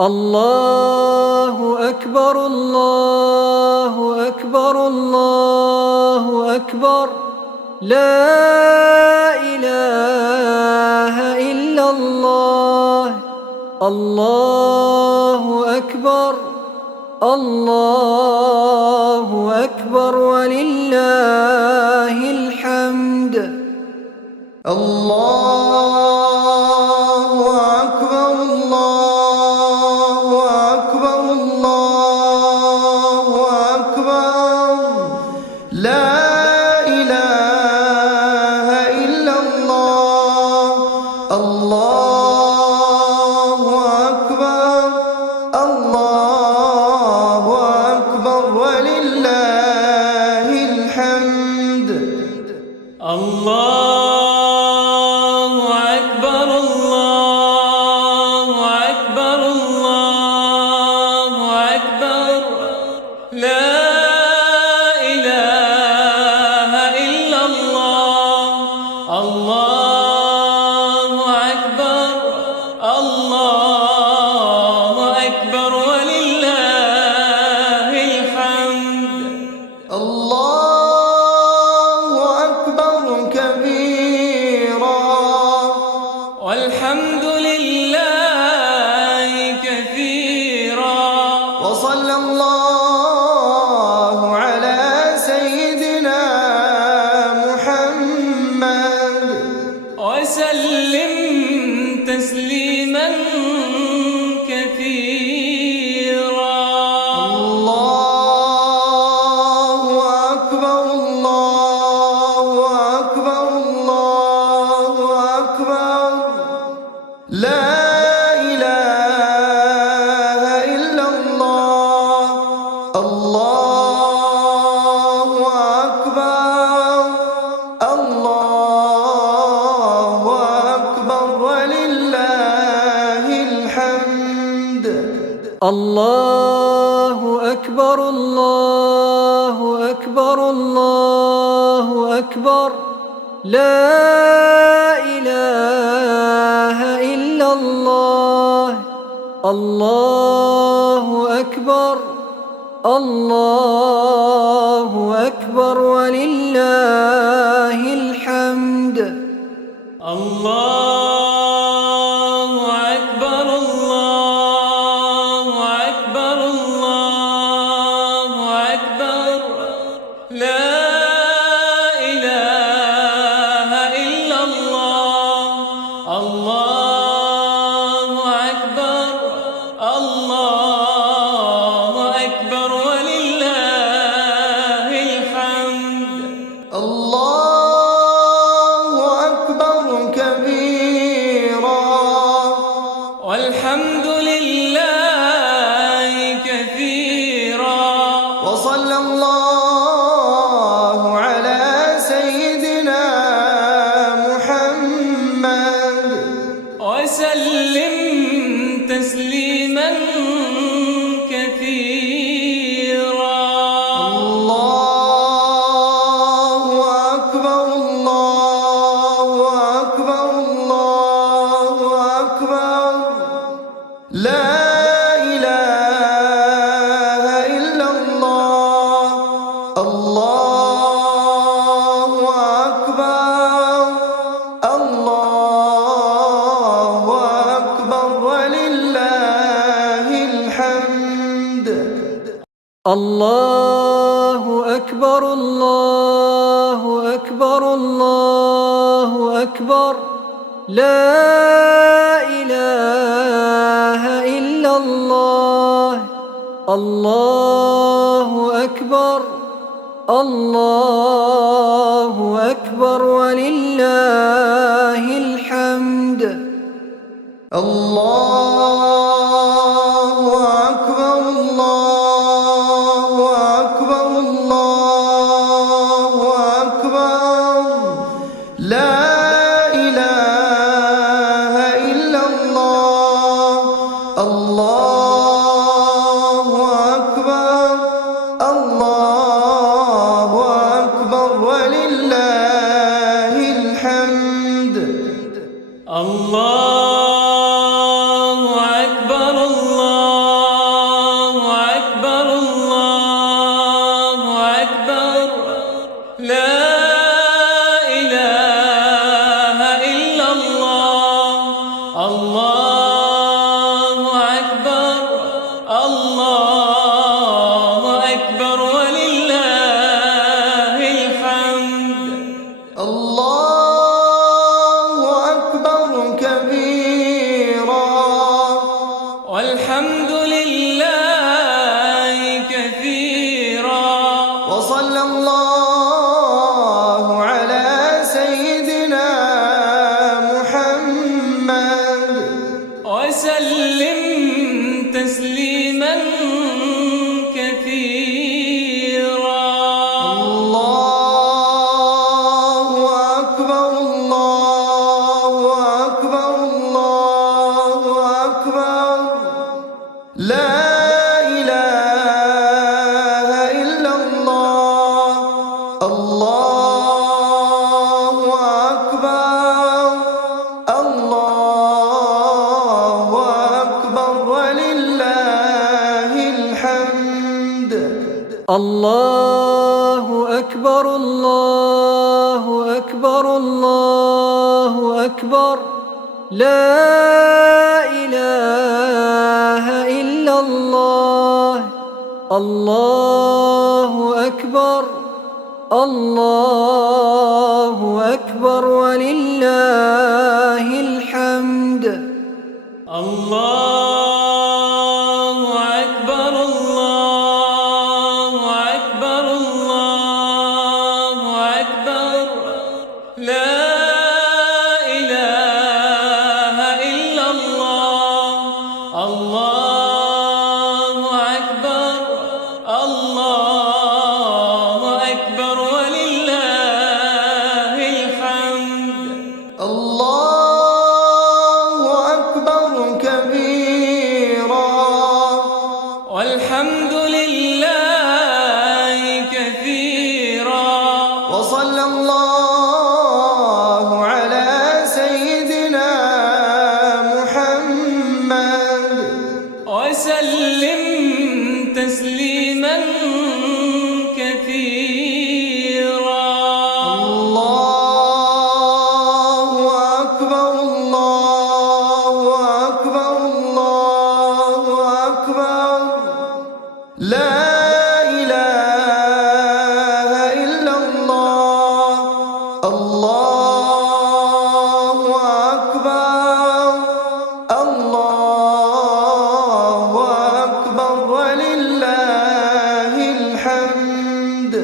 الله أكبر الله أكبر الله أكبر لا إله إلا الله الله أكبر الله أكبر ولله الحمد الله أكبر الله أكبر الله أكبر لا إله إلا الله الله أكبر الله أكبر ولله الحمد الله أكبر الله أكبر الله أكبر لا إله إلا الله الله أكبر الله أكبر ولله الحمد الله أكبر كبيرا والحمد لله كثيرا وصلى الله على سيدنا محمد وسلم تسليما كثيرا الله أكبر الله أكبر الله أكبر لا إله إلا الله الله أكبر الله أكبر ولله الحمد الله أكبر الله أكبر الله أكبر لا إله إلا الله الله أكبر الله أكبر ولله الحمد الله أكبر الله أكبر الله أكبر لا إله إلا الله الله أكبر الله أكبر ولله الحمد الله أكبر كبيرا والحمد لله كثيرا وصلى الله على سيدنا محمد وسلم تسليما كثيرا الله أكبر الله أكبر الله أكبر لا إله إلا الله الله أكبر الله أكبر ولله الحمد الله أكبر الله أكبر الله أكبر لا إله إلا الله الله أكبر الله أكبر ولله الحمد الله أكبر الله أكبر الله أكبر لا إله إلا الله الله أكبر الله أكبر ولله الحمد الله والحمد لله كثيرا وصلى الله على سيدنا محمد وسلم تسليما كثيرا. الله أكبر الله أكبر الله أكبر لا إله إلا الله. الله أكبر الله أكبر ولله الحمد. الله أكبر الله أكبر الله أكبر لا إله إلا الله. الله أكبر الله أكبر ولله الحمد. الله أكبر الله أكبر الله أكبر لا إله إلا الله. الله أكبر الله أكبر ولله الحمد. الله أكبر كبيرا والحمد لله كثيرا وصلى الله على سيدنا محمد وسلم تسليما كثيرا. الله أكبر الله أكبر الله أكبر لا إله إلا الله. الله أكبر الله أكبر ولله الحمد.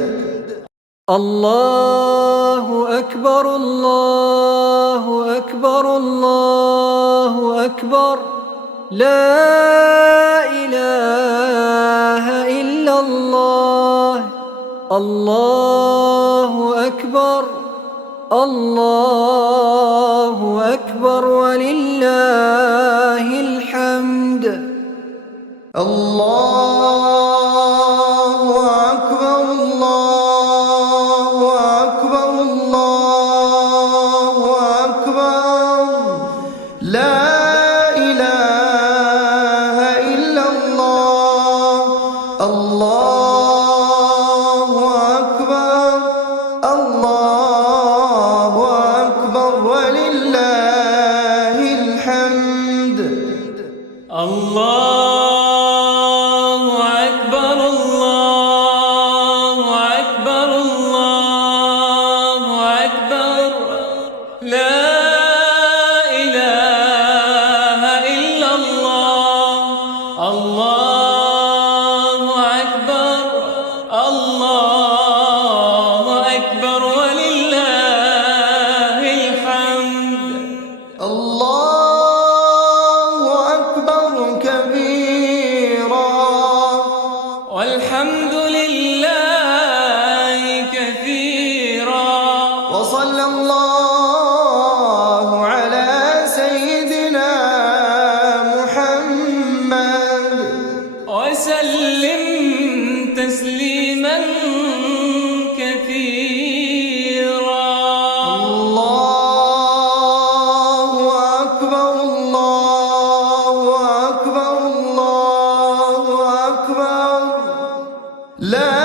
الله أكبر الله أكبر الله أكبر لا إله إلا الله. الله أكبر الله أكبر ولله الحمد. الله أكبر الله أكبر الله أكبر لا إله إلا الله. الله أكبر الله أكبر ولله الحمد. الله أكبر الله أكبر الله أكبر لا إله إلا الله. الله أكبر الله أكبر ولله الحمد. الله أكبر كبيرا والحمد لله كثيرا وصلى الله على سيدنا محمد وسلم تسليما كثيرا. الله أكبر الله أكبر الله أكبر لا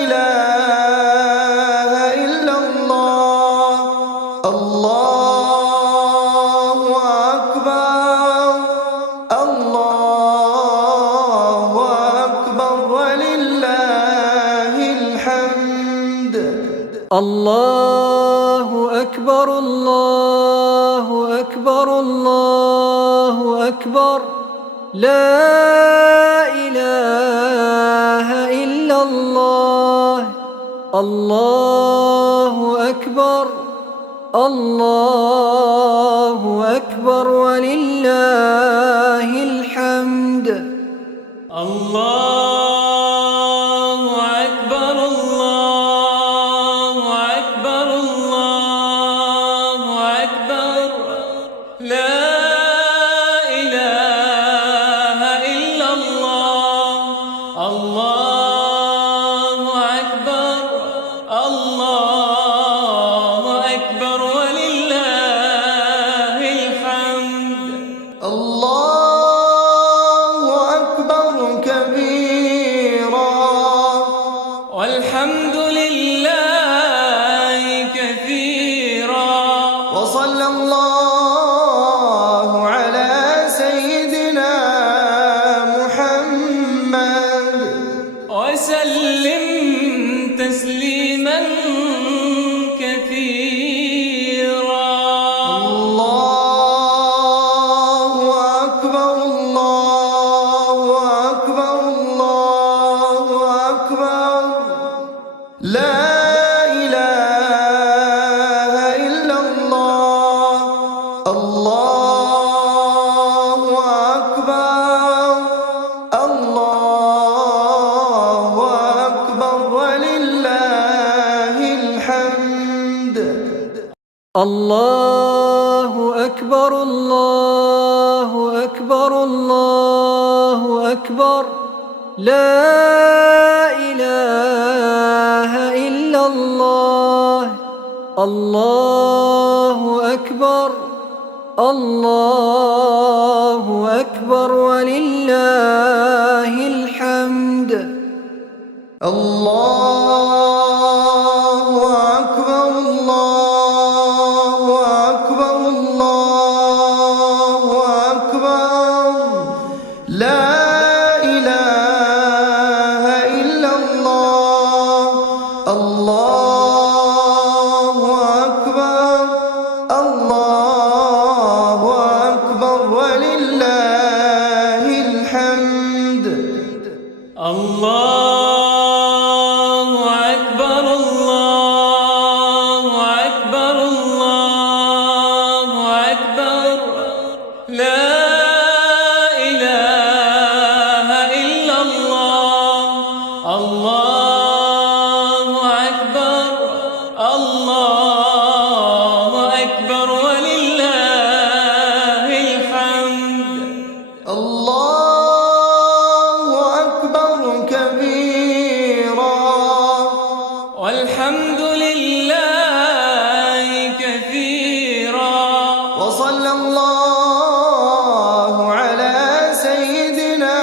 إله إلا الله. الله أكبر الله أكبر ولله الحمد. الله أكبر الله أكبر الله أكبر لا إله إلا الله. الله أكبر الله أكبر ولله الحمد. الله أكبر الله أكبر الله أكبر لا إله إلا الله. الله أكبر الله أكبر ولله الحمد. الله أكبر كبيرا والحمد لله كثيرا وصلى الله على سيدنا محمد وسلم تسليما كثيرا. الله أكبر الله أكبر الله أكبر لا إله إلا الله. الله أكبر الله أكبر ولله الحمد. الله أكبر الله أكبر الله أكبر لا إله إلا الله. الله أكبر الله أكبر ولله الحمد. الله أكبر الله أكبر الله أكبر لا إله إلا الله. الله أكبر الله أكبر ولله الحمد. الله أكبر الله أكبر الله أكبر لا إله إلا الله. الله أكبر الله أكبر ولله الحمد. الله أكبر كبيرا والحمد لله كثيرا وصلى الله على سيدنا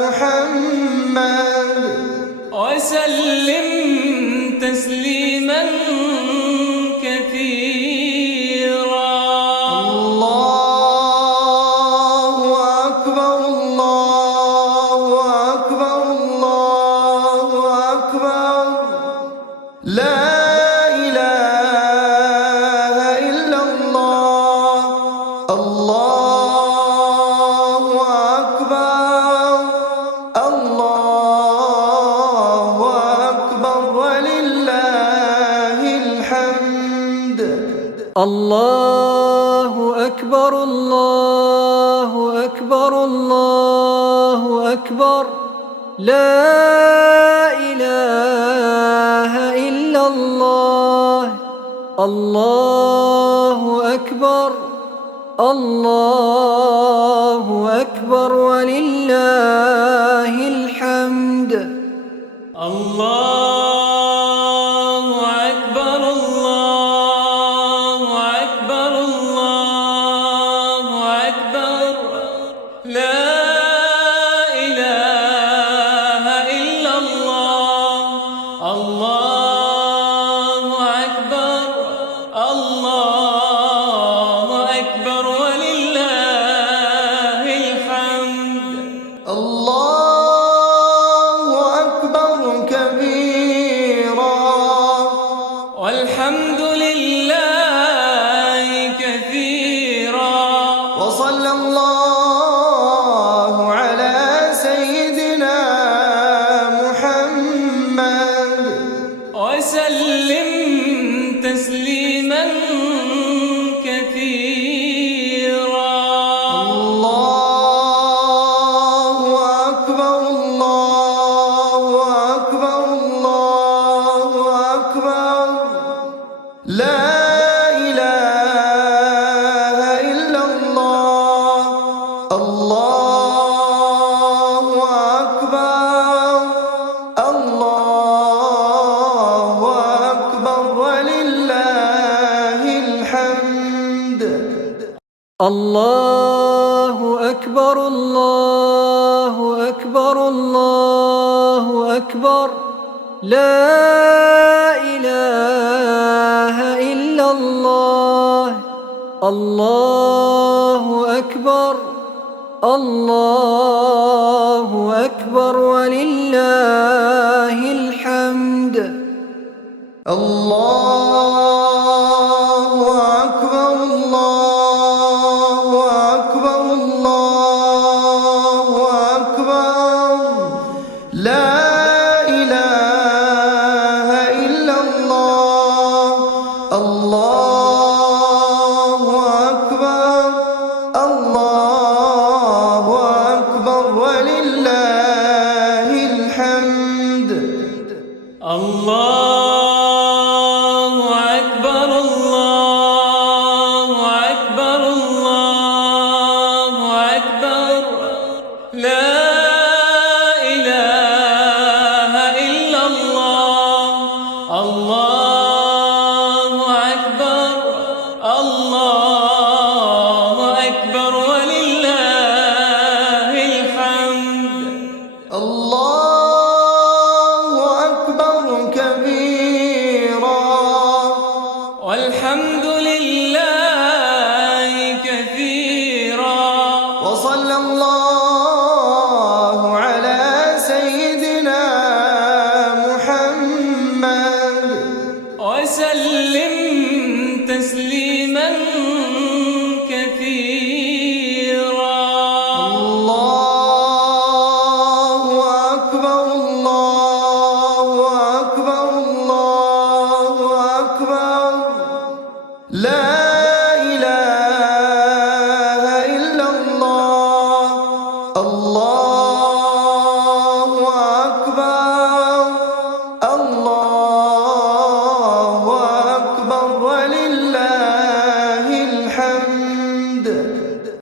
محمد وسلم تسليما كثيرا. الله أكبر الله أكبر الله أكبر لا إله إلا الله. الله أكبر الله أكبر ولله الحمد. الله أكبر الله أكبر الله أكبر لا إله إلا الله. الله أكبر الله أكبر ولله الحمد. الله أكبر الله أكبر الله أكبر لا إله إلا الله. الله أكبر الله أكبر ولله الحمد. الله الله أكبر الله أكبر الله أكبر لا إله إلا الله الله أكبر الله أكبر ولله الحمد الله أكبر الله أكبر الله أكبر لا إله إلا الله الله أكبر الله أكبر ولله الحمد الله أكبر الله أكبر الله أكبر لا إله إلا الله الله أكبر الله أكبر ولله الحمد الله أكبر كبيرا والحمد لله كثيرا وصلى الله على سيدنا محمد وسلم تسليما كثيرا الله أكبر الله أكبر الله أكبر لا إله إلا الله الله أكبر الله أكبر ولله الحمد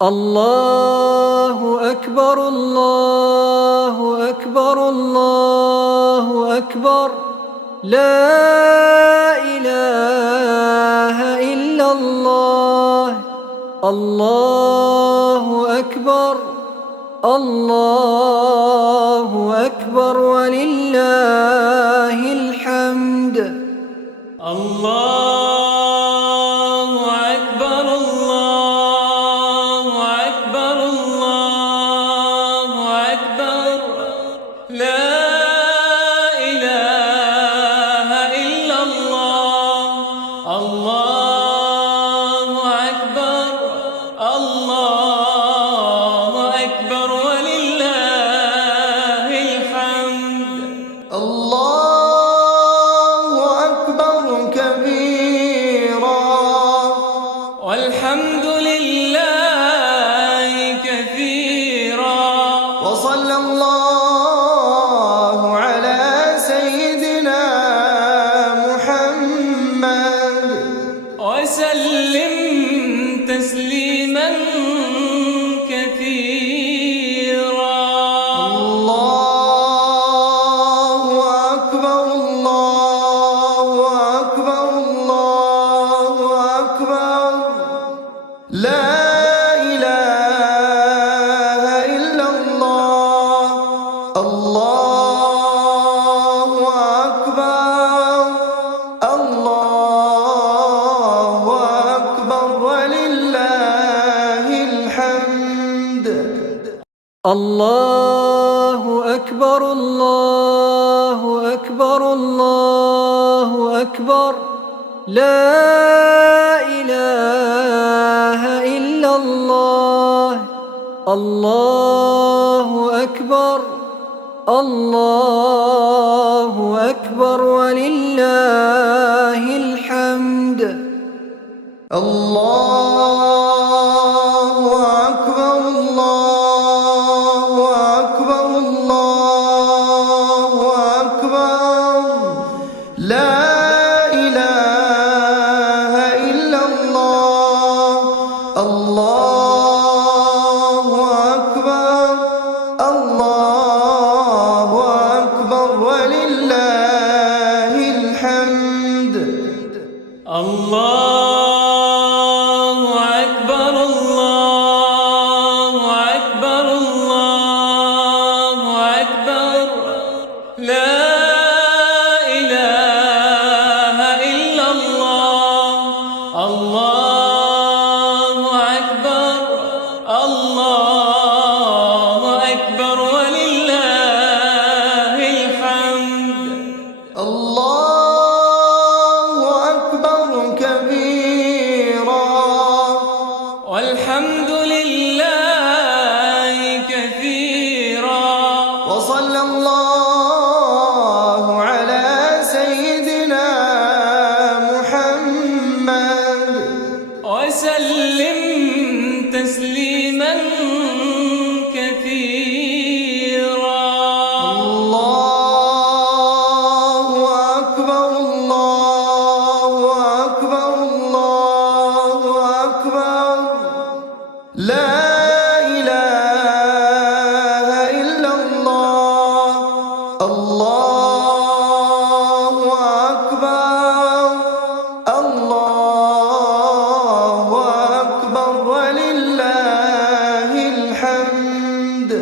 الله أكبر الله أكبر الله أكبر لا إله إلا الله الله أكبر الله أكبر ولله الحمد الله أكبر الله أكبر الله أكبر لا إله إلا الله الله أكبر الله أكبر ولله الحمد الله أكبر كبيرا والحمد لله كثيرا وصلى الله على سيدنا محمد وسلم تسليما كثيرا الله أكبر الله أكبر الله أكبر لا إله إلا الله الله أكبر الله أكبر ولله الحمد الله أكبر الله أكبر الله أكبر لا إله إلا الله الله أكبر الله أكبر ولله الحمد الله أكبر الله أكبر الله أكبر لا إله إلا الله الله أكبر الله أكبر ولله الحمد الله وصلى الله على سيدنا محمد وسلم تسليما كثيرا. الله أكبر الله أكبر الله أكبر لا إله إلا الله. الله أكبر الله أكبر ولله الحمد.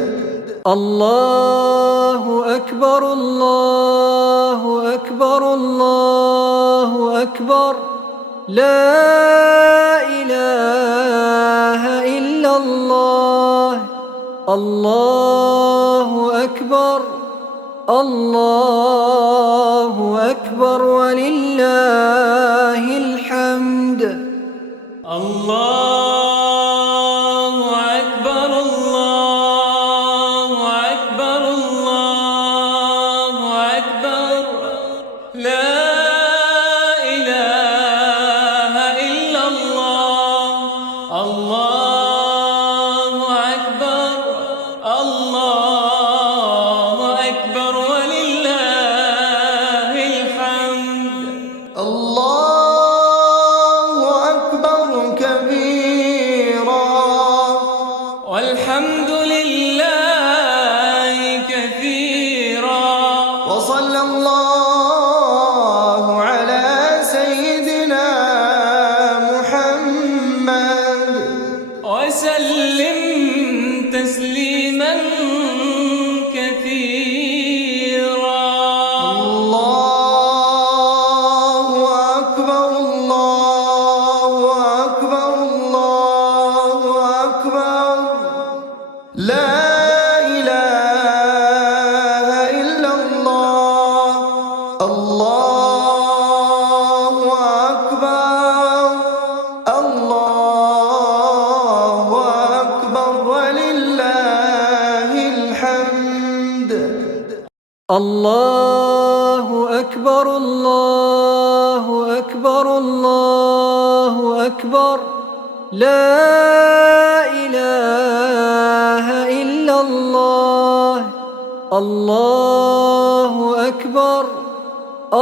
الله أكبر الله أكبر الله أكبر لا إله إلا الله. الله أكبر الله أكبر ولله الحمد. الله أكبر الله أكبر الله أكبر لا إله إلا الله. الله أكبر الله أكبر ولله الحمد. الله أكبر كبيرا والحمد لله كثيرا. وصلى الله على سيدنا محمد وسلم تسليما كثيرا. الله أكبر الله أكبر الله أكبر لا إله إلا الله. الله أكبر الله أكبر ولله الحمد. الله أكبر الله أكبر الله أكبر لا إله إلا الله. الله أكبر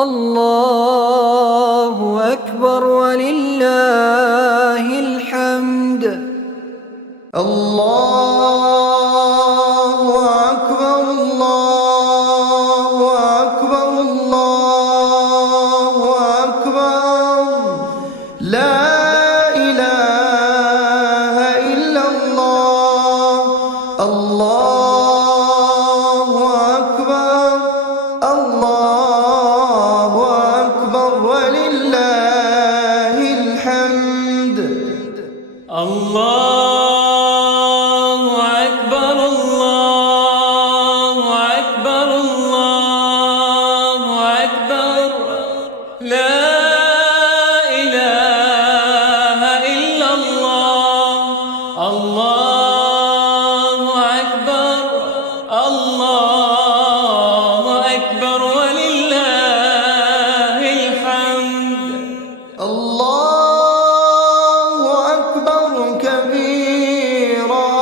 الله أكبر ولله الحمد. الله أكبر الله أكبر الله أكبر لا إله إلا الله. الله أكبر الله أكبر ولله الحمد. الله أكبر الله أكبر الله أكبر لا إله إلا الله. الله أكبر الله أكبر ولله الحمد. الله أكبر كبيرا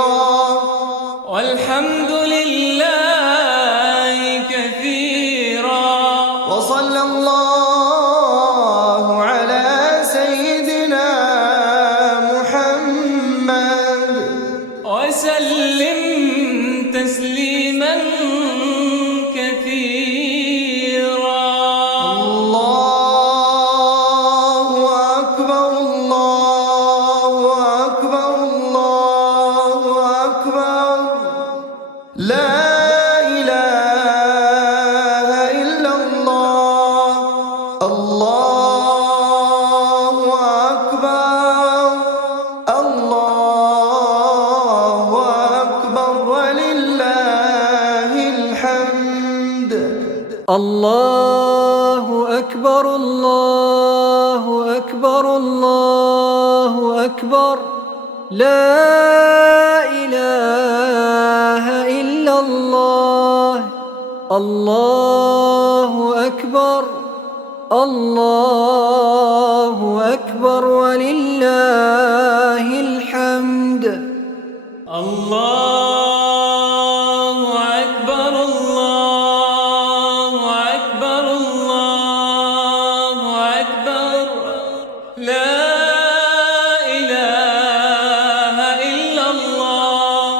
والحمد لله كثيرا. وصلى الله على سيدنا محمد وسلم تسليما كثيرا. الله أكبر الله أكبر الله أكبر لا إله إلا الله. الله أكبر الله أكبر ولله الحمد. الله أكبر الله أكبر الله أكبر لا إله إلا الله. الله أكبر الله أكبر ولله الحمد. الله أكبر الله أكبر الله أكبر لا إله إلا الله.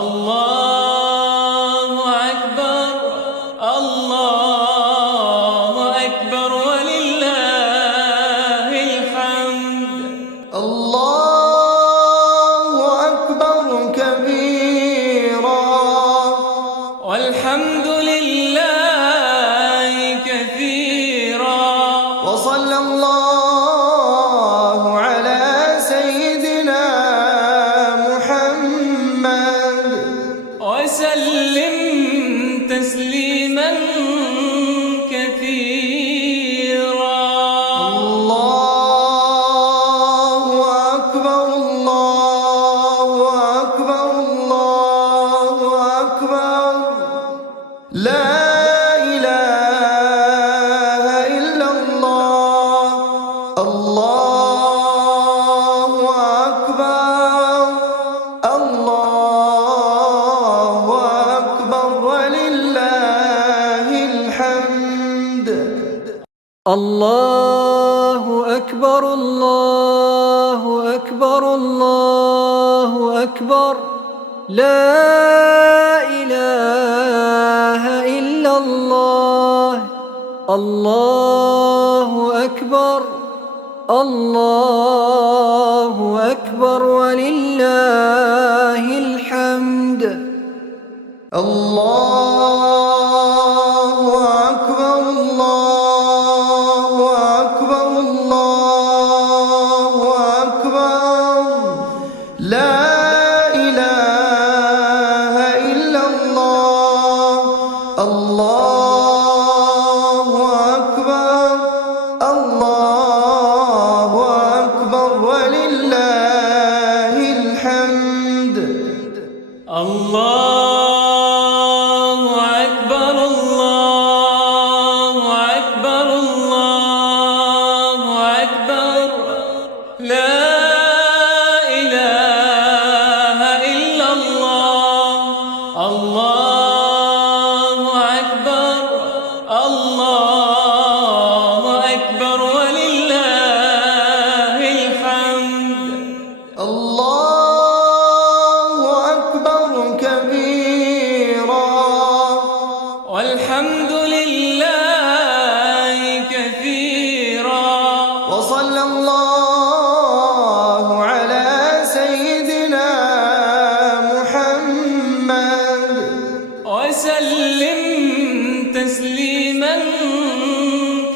الله أكبر الله أكبر ولله الحمد. الله أكبر كبيرا والحمد لله كثيرا وصلى الله على سيدنا محمد وسلم تسليما كثيرا. الله أكبر الله أكبر الله أكبر لا إله إلا الله. الله أكبر الله أكبر ولله الحمد. الله أكبر الله أكبر الله أكبر لا إله إلا الله. الله أكبر الله أكبر ولله الحمد. الله أكبر الله أكبر الله أكبر لا إله إلا الله. الله أكبر الله أكبر ولله الحمد. الله أكبر الله أكبر الله أكبر لا إله إلا الله. الله أكبر الله أكبر ولله الحمد. الله أكبر كبيرا والحمد لله كثيرا وصلى الله على سيدنا محمد وسلم تسليما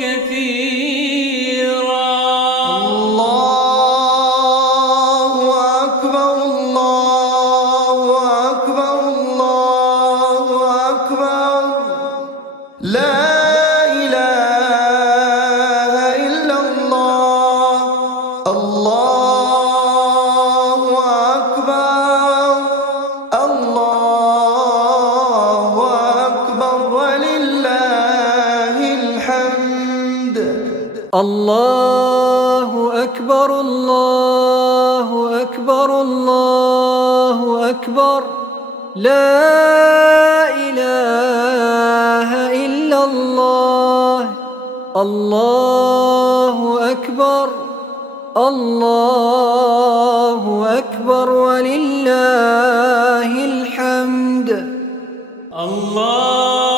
كثيرا. الله أكبر الله أكبر الله أكبر لا إله إلا الله. الله أكبر الله أكبر ولله الحمد. الله أكبر الله أكبر الله أكبر لا إله إلا الله. الله أكبر الله أكبر ولله الحمد. الله